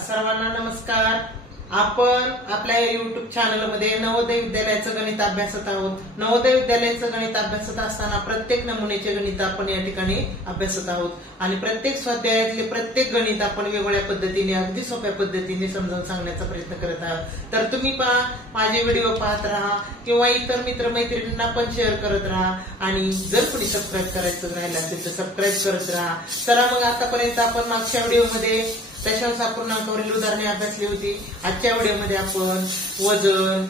सर्वांना नमस्कार। आपण आपल्या YouTube चॅनल मध्ये नवोदय विद्यालयाचं गणित अभ्यासत आहोत। नवोदय विद्यालयाचं गणित अभ्यासत असताना प्रत्येक नमुन्याचे गणित आपण या ठिकाणी अभ्यासत आहोत आणि प्रत्येक स्वाध्यायातले प्रत्येक गणित आपण वेगवेगळ्या पद्धतीने अगदी सोप्या पद्धतीने समजावून सांगण्याचा प्रयत्न करत आहोत। तर तुम्ही माझे व्हिडिओ पाहत राहा किंवा इतर मित्रमैत्रिणींना पण शेअर करत राहा आणि जर कोणी सबस्क्राईब करायचं राहिलं असेल तर सबस्क्राईब करत राहा। चला मग आतापर्यंत आपण मागच्या व्हिडिओमध्ये दशांश पूर्णांकावरील उदाहरणे अभ्यासली होती। आजच्या व्हिडिओमध्ये आपण वजन,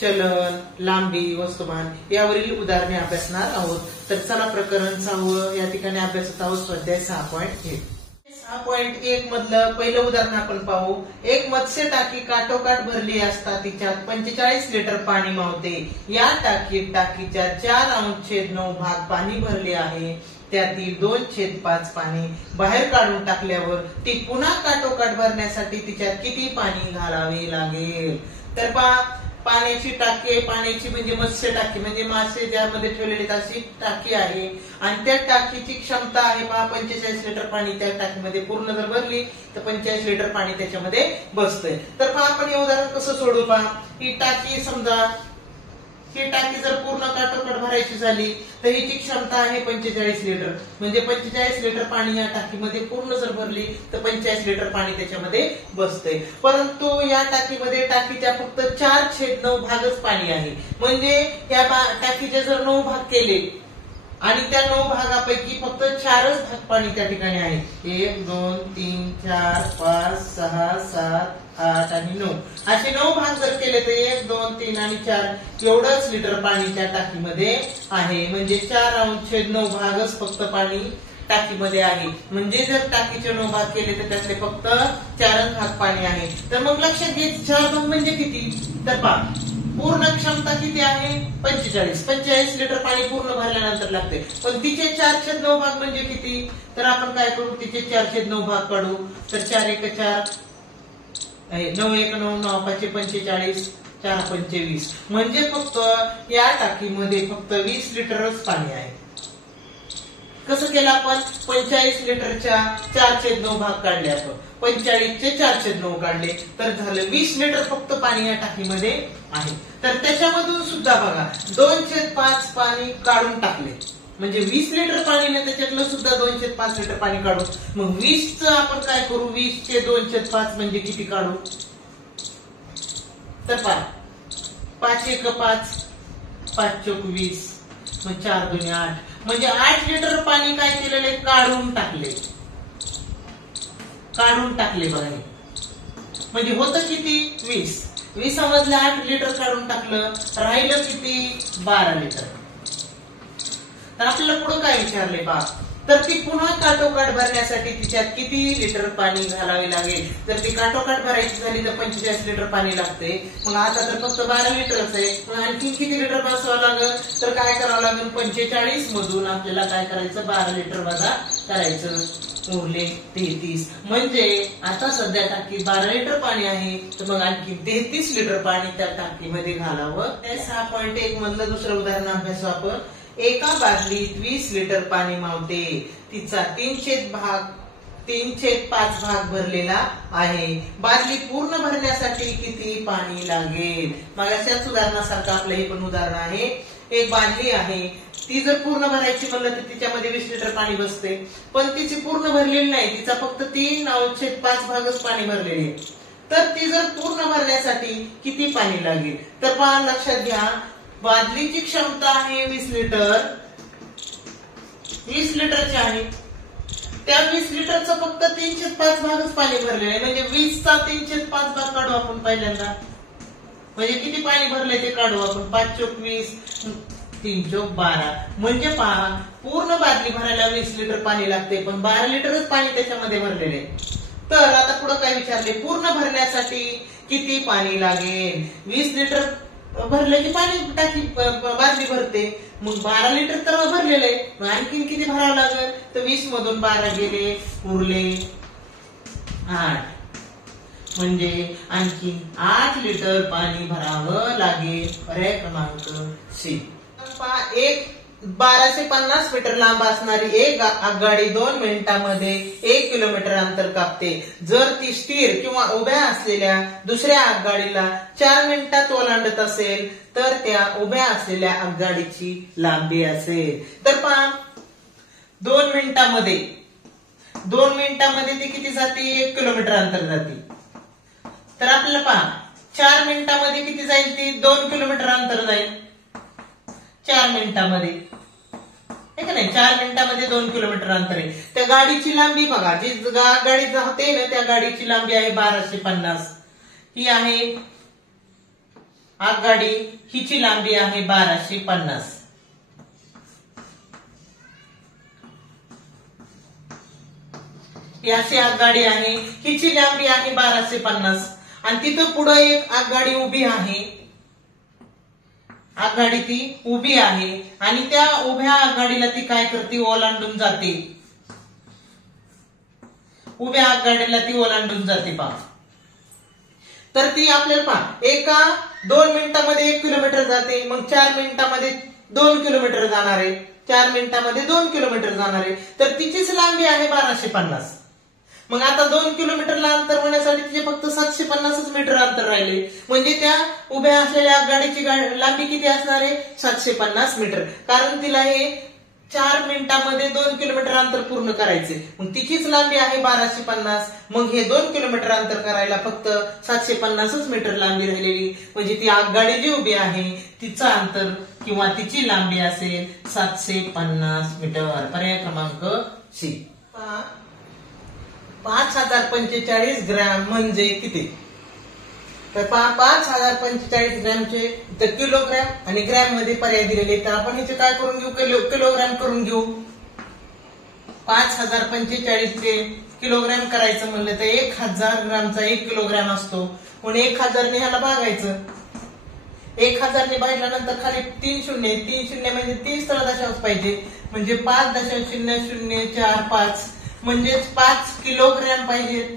चलन, लांबी, वस्तुमान यावरील उदाहरणे अभ्यासणार आहोत। तर चला प्रकरण 6 या ठिकाणी अभ्यासत आहोत। स्वाध्याय 6.1 6.1 मधलं पहिलं उदाहरण आपण पाहू। एक मत्स्य टाकी काठोकाठ भरली असता तिच्यात 45 लिटर पाणी मावते। या टाकीत टाकीच्या 4/9 भाग पाणी भरले आहे। त्यातील 2/5 पाणी बाहेर काढून टाकल्यावर ती पुन्हा काठोकाठ भरण्यासाठी तिच्यात किती पाणी घालावे लागेल। तर पाण्याची टाकी, पाण्याची म्हणजे मत्स्य टाकी म्हणजे मासे ज्यामध्ये ठेवलेली अशी टाकी आहे आणि त्या टाकीची क्षमता आहे 45 लिटर पाणी त्या टाकीमध्ये पूर्ण जर भरली तर 45 लिटर पाणी त्याच्यामध्ये बसतंय। तर आपण हे उदाहरण कसं सोडू ही टाकी समजा ही टाकी जर पूर्ण काठोकाठ भरायची झाली तर हिची क्षमता आहे 45 लिटर म्हणजे 45 लिटर पाणी या टाकीमध्ये पूर्ण जर भरली तर 45 लिटर पाणी त्याच्यामध्ये बसते। परंतु या टाकीमध्ये टाकीच्या फक्त 4/9 भागच पाणी आहे म्हणजे या टाकीचे जर 9 भाग केले आणि त्या 9 भागापैकी फक्त 4च भाग पाणी त्या ठिकाणी आहे। 1 2 3 4 5 6 7 8 आणि 9 असे 9 भाग जर केले तर 1 2 3 आणि 4 एवढंच लिटर पाणी त्या टाकीमध्ये आहे म्हणजे 4/9 भागच फक्त पाणी टाकीमध्ये आहे। म्हणजे जर टाकीचे 9 भाग केले तर त्यातले फक्त 4च भाग पाणी आहे। तर मग लक्षात घे 4 भाग म्हणजे किती तर पूर्ण क्षमता किती आहे 45 लिटर पाणी पूर्ण भरल्यानंतर लागते। पण तिचे 4/9 भाग म्हणजे किती तर आपण काय करू तिचे 4/9 भाग काढू तर 4 1 4 9 1 9 9 5 45 4 25 म्हणजे फक्त या टाकीमध्ये फक्त 20 लिटरच पाणी आहे। कसं केलं आपण 45 लिटरच्या 4/9 भाग काढले आपण 45 चे 4/9 काढले तर झालं 20 लिटर फक्त पाणी या टाकीमध्ये आहे। तर त्याच्यामधून सुद्धा बघा 2/5 पाणी काढून टाकले म्हणजे 20 लिटर पाणी ना त्याच्यातलं सुद्धा 2/5 लिटर पाणी काढू। मग 20 च आपण काय करू 20 चे 2/5 म्हणजे किती काढू तर 5 1 5 5 चौक 20 मग 4 2 8 म्हणजे 8 लिटर पाणी काय केलेले काढून टाकले बघा म्हणजे होतं किती 20 मधले 8 लिटर काढून टाकलं राहिलं किती 12 लिटर। तर आपल्याला पुढे काय विचारले तर ती पुन्हा काठोकाठ भरण्यासाठी तिच्यात किती लिटर पाणी घालावे लागेल। जर ती काठोकाठ भरायची झाली तर 45 लिटर पाणी लागते। मग आता तर फक्त 12 लिटरच आहे मग आणखी किती लिटर बसवावं लागेल तर काय करावं लागेल 45 मधून आपल्याला काय करायचं 12 लिटर वजा करायचं उरले 33 म्हणजे आता सध्या टाकीत 12 लिटर पाणी आहे तर मग आणखी 33 लिटर पाणी त्या टाकीमध्ये घालावं। 6.1 मधलं दुसरं उदाहरण अभ्यासू आपण। एका बादलीत 20 लिटर पाणी मावते तिचा 3/5 भाग भरलेला आहे। बादली पूर्ण भरण्यासाठी किती पाणी लागेल। मग अशाच उदाहरणासारखं आपलं हे पण उदाहरण आहे। एक बादली आहे ती जर पूर्ण भरायची म्हणलं तर तिच्यामध्ये 20 लिटर पाणी बसते पण तिची पूर्ण भरलेली नाही तिचा फक्त 3/5 भागच पाणी भरलेले आहे। तर ती जर पूर्ण भरण्यासाठी किती पाणी लागेल तर लक्षात घ्या बादलीची क्षमता आहे 20 लिटरची आहे। त्या 20 लिटरचं फक्त 3/5 भागच पाणी भरलेलं आहे म्हणजे 20 चा 3/5 भाग काढू आपण पहिल्यांदा म्हणजे किती पाणी भरले ते काढू आपण 5 चौक 20 3 चौक 12 म्हणजे पहा पूर्ण बादली भरायला 20 लिटर पाणी लागते पण 12 लिटरच पाणी त्याच्यामध्ये भरलेले। तर आता पुढे काय विचारले पूर्ण भरण्यासाठी किती पाणी लागेल। 20 लिटर भरले की पाणी टाकी बादली भरते मग 12 लिटर तर भरलेलं आहे मग आणखीन किती भरावं लागेल तर 20 मधून 12 गेले उरले 8 म्हणजे आणखी 8 लिटर पाणी भरावं लागेल। पर्याय क्रमांक सी। एक 1250 मीटर लांब असणारी एक आगगाडी 2 मिनिटांमध्ये 1 किलोमीटर अंतर कापते. जर ती स्थिर किंवा उभ्या असलेल्या दुसऱ्या आगगाडीला 4 मिनिटात ओलांडत असेल तर त्या उभ्या असलेल्या आगगाडीची लांबी असेल. तर पहा 2 मिनिटांमध्ये ती किती जाते? 1 किलोमीटर अंतर जाते. तर आपल्याला पहा 4 मिनिटांमध्ये किती जाईल? ती 2 किलोमीटर अंतर जाईल 4 मिनिटांमध्ये, आहे का नाही? 4 मिनिटांमध्ये 2 किलोमीटर अंतर आहे. त्या गाडीची लांबी बघा, जी गाडी जाते ना त्या गाडीची लांबी आहे 1250. ही आहे आगगाडी, हिची लांबी आहे 1250. ही अशी आगगाडी आहे, हिची लांबी आहे 1250 आणि तिथं पुढे एक आगगाडी उभी आहे. आगगाडी ती उभी आहे आणि त्या उभ्या आगगाडीला ती काय करते? ओलांडून जाते. उभ्या आगगाडीला ती ओलांडून जाते पहा. तर ती आपल्याला पहा एका 2 मिनिटांमध्ये 1 किलोमीटर जाते. मग 4 मिनिटांमध्ये 2 किलोमीटर जाणार आहे. 4 मिनिटांमध्ये 2 किलोमीटर जाणार आहे. तर तिचीच लांबी आहे 1250. मग आता 2 किलोमीटरला अंतर होण्यासाठी तिचे फक्त 750 मीटर अंतर राहिले. म्हणजे त्या उभ्या असलेल्या आगगाडीची लांबी किती असणार आहे? 750 मीटर. कारण तिला हे 4 मिनिटांमध्ये 2 किलोमीटर अंतर पूर्ण करायचे. मग तिचीच लांबी आहे 1250. मग हे 2 किलोमीटर अंतर करायला फक्त 750 मीटर लांबी राहिलेली. म्हणजे ती आगगाडी जी उभी आहे तिचं अंतर किंवा तिची लांबी असेल 750 मीटर. पर्याय क्रमांक सी. 5045 ग्रॅम म्हणजे किती? तर 5045 ग्रॅमचे तर किलोग्रॅम आणि ग्रॅम मध्ये पर्याय दिलेले. तर आपण ह्याचे काय करून घेऊ? किलोग्रॅम करून घेऊ. 5045 चे किलोग्रॅम करायचं म्हणलं तर 1000 ग्रॅमचा 1 किलोग्रॅम असतो. म्हणून 1000 ने ह्याला भागायचं. 1000 ने भागल्यानंतर खाली 3 शून्य म्हणजे 3 स्थळ दशांश पाहिजे. म्हणजे 5.0045 म्हणजे 5 किलोग्रॅम पाहिजेत.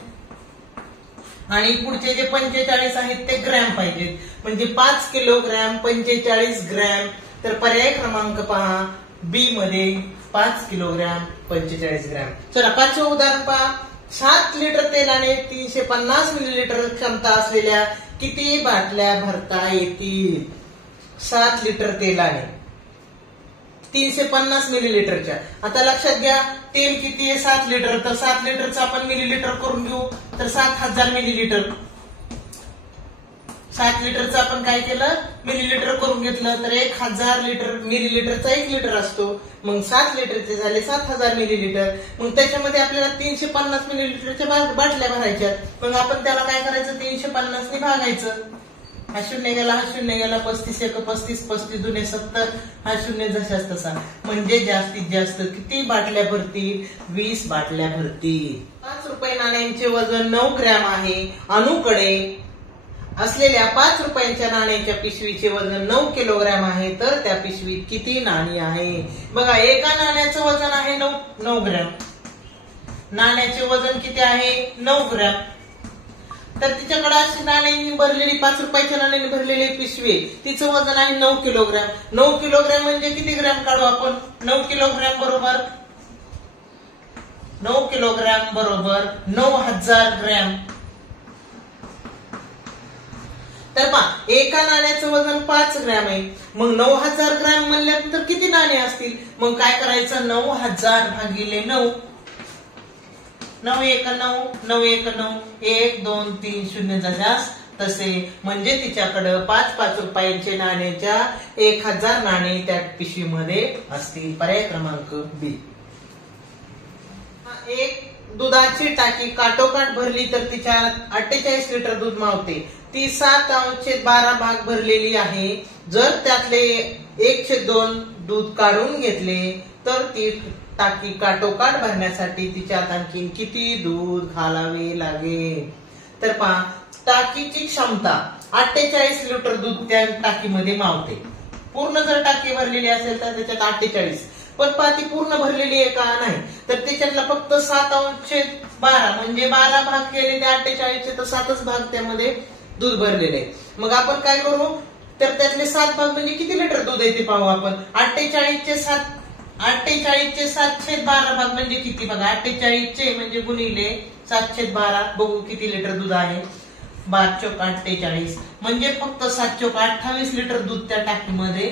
आणि पुढचे जे 45 आहेत ते ग्रॅम पाहिजेत. म्हणजे 5 किलोग्रॅम 45 ग्रॅम. तर पर्याय क्रमांक पहा बी मध्ये 5 किलोग्रॅम 45 ग्रॅम. चला 5वं उदाहरण पहा. 7 लिटर तेलाने 350 मिलीलिटर क्षमता असलेल्या किती बाटल्या भरता येतील? 7 लिटर तेलाने 350 मिलीलिटरच्या. आता लक्षात घ्या तेल किती आहे? 7 लिटर. तर 7 लिटरचं आपण मिलीलिटर करून घेऊ. तर 7000 मिलीलिटर. 7 लिटरचं आपण काय केलं? मिलीलिटर करून घेतलं. तर 1000 लिटर मिलीलिटरचा 1 लिटर असतो. मग 7 लिटरचे झाले 7000 मिलीलिटर. मग त्याच्यामध्ये आपल्याला 350 मिलीलिटरच्या बाटल्या भरायच्या. मग आपण त्याला काय करायचं? 350 ने भागायचं. हा शून्य गेला, हा शून्य गेला. 35 एक 35, 35 दुने 70. हा शून्य जशाच तसा. म्हणजे जास्तीत जास्त किती बाटल्या भरतील? 20 बाटल्या भरतील. 5 रुपये नाण्यांचे वजन 9 ग्रॅम आहे. अणूकडे असलेल्या 5 रुपयांच्या नाण्याच्या पिशवीचे वजन 9 किलोग्रॅम आहे. तर त्या पिशवीत किती नाणी आहे? बघा एका नाण्याचं वजन आहे 9 ग्रॅम. नाण्याचे वजन किती आहे? 9 ग्रॅम. तर तिच्याकडे अशी नाण्यांनी भरलेली 5 रुपयाच्या नाण्याने भरलेली पिशवी, तिचं वजन आहे 9 किलोग्रॅम. 9 किलोग्रॅम म्हणजे किती ग्रॅम काढू आपण? 9 किलोग्रॅम बरोबर 9000 ग्रॅम. तर पहा एका नाण्याचं वजन 5 ग्रॅम आहे. मग 9000 ग्रॅम म्हणल्यानंतर किती नाणे असतील? मग काय करायचं? 9000 भागिले 9. 9 एक 9, 9 एक 9, 1 2 3 0 जशास तसे. म्हणजे तिच्याकडे 5 रुपयांचे नाण्याच्या 1000 नाणे त्या पिशवीमध्ये असतील. पर्याय क्रमांक बी. एक दुधाची टाकी काटोकाट भरली तर तिच्यात 48 लिटर दूध मावते. ती 7/12 भाग भरलेली आहे. जर त्यातले 1/2 दूध काढून घेतले तर ती टाकी काटोकाट भरण्यासाठी तिच्यात आणखी किती दूध घालावे लागेल? तर पहा टाकीची क्षमता 48 लिटर दूध त्या टाकीमध्ये मावते. पूर्ण जर टाकी भरलेली असेल तर त्याच्यात 48. पण पहा ती पूर्ण भरलेली आहे का? नाही. तर त्याच्यातला फक्त 7/12 म्हणजे 12 भाग केले ते 48चे तर 7च भाग त्यामध्ये दूध भरलेले आहे. मग आपण काय करू? तर त्यातले 7 भाग म्हणजे किती लिटर दूध आहे ते पाहू आपण. 48चे 7/12 भाग म्हणजे किती बघा. 48चे म्हणजे गुणिले 7/12 बघू किती लिटर दूध आहे. 5/4 = 48 म्हणजे फक्त 7/4 लिटर दूध त्या टाकीमध्ये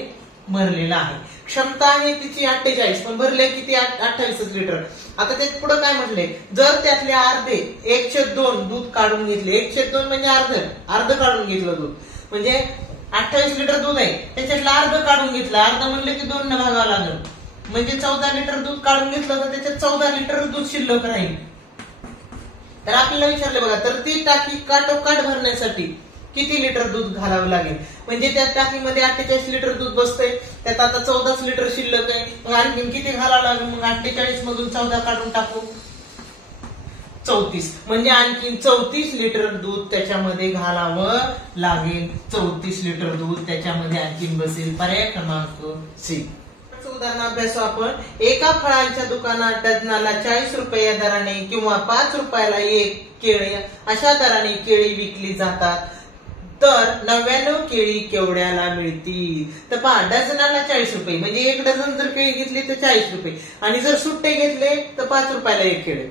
भरलेलं आहे. क्षमता आहे तिची 48 पण भरले किती 28 लिटर. आता ते पुढे काय म्हटले, जर त्यातले अर्धे 1/2 दूध काढून घेतले. 1/2 म्हणजे अर्ध काढून घेतलं दूध म्हणजे 28 लिटर दूध आहे त्याच्यातलं अर्ध काढून घेतलं. अर्ध म्हणलं की 2 ने भागावं लागेल म्हणजे 14 लिटर दूध काढून घेतलं तर त्याच्यात 14 लिटर दूध शिल्लक राहील. तर आपल्याला विचारले बघा, तर ती टाकी काटोकाट भरण्यासाठी किती लिटर दूध घालावं लागेल. म्हणजे त्या टाकीमध्ये 48 लिटर दूध बसतंय, त्यात आता 14 लिटर शिल्लक आहे. मग आणखी किती घालावं लागेल. मग 48 मधून 14 काढून टाकू 34 म्हणजे आणखी 34 लिटर दूध त्याच्यामध्ये घालावं लागेल. 34 लिटर दूध त्याच्यामध्ये आणखी बसेल. पर्याय क्रमांक सी. उदाहरण अभ्यासू आपण. एका फळांच्या दुकानात डझनाला 40 रुपये या दराने किंवा 5 रुपयाला एक केळी अशा दराने केळी विकली जातात, तर 99 केळी केवढ्याला मिळतील. तर पहा, डझनाला 40 रुपये म्हणजे 1 डझन जर केळी घेतली तर 40 रुपये आणि जर सुट्टे घेतले तर 5 रुपयाला एक केळी.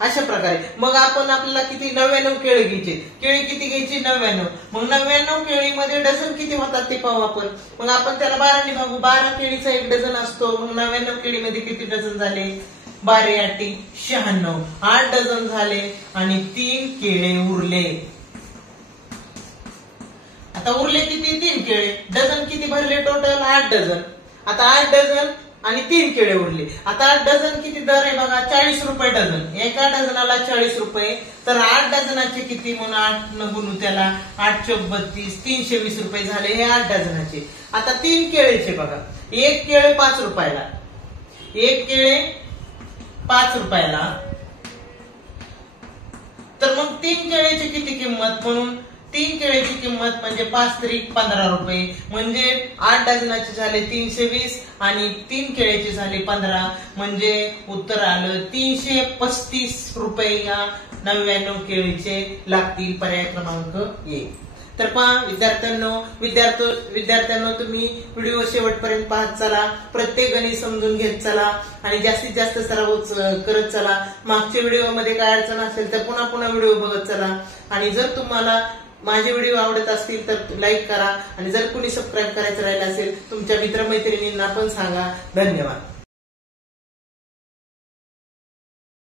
अशा प्रकारे मग आपल्याला किती 99 केळी घ्यायचे. केळी किती घ्यायची 99. मग 99 केळीमध्ये डझन किती होतात ते पाहू आपण. मग आपण त्याला 12 ने भागू. 12 केळीचा 1 डझन असतो. मग 99 केळीमध्ये किती डझन झाले. 12×8 = 96. 8 डझन झाले आणि 3 केळे उरले. आता उरले किती 3 केळे. डझन किती भरले टोटल 8 डझन. आता 8 डझन आणि 3 केळे उरले. आता 8 डझन किती दर आहे बघा 40 रुपये डझन. एका डझनाला 40 रुपये तर 8 डझनाचे किती म्हणून 8 न गुणू त्याला 8×4 = 32 320 रुपये झाले हे 8 डझनाचे. आता 3 केळेचे बघा. 1 केळे 5 रुपयाला. 1 केळे 5 रुपयाला तर मग 3 केळेची किती किंमत म्हणून 3 केळीची किंमत म्हणजे 5×3 = 15 रुपये म्हणजे 8 डझनाचे झाले 320 आणि 3 केळीचे झाले 15 म्हणजे उत्तर आलं 335 रुपये या 99 केळीचे लागतील. पर्याय क्रमांक ए. तर पहा विद्यार्थ्यांनो तुम्ही व्हिडिओ शेवटपर्यंत पाहत चला. प्रत्येक गणित समजून घेत चला आणि जास्तीत जास्त सराव करत चला. मागच्या व्हिडिओमध्ये काय अडचण असेल तर पुन्हा व्हिडिओ बघत चला. आणि जर तुम्हाला माझे व्हिडिओ आवडत असतील तर लाईक करा आणि जर कोणी सबस्क्राईब करायचं राहिलं असेल तुमच्या मित्रमैत्रिणींना पण सांगा. धन्यवाद.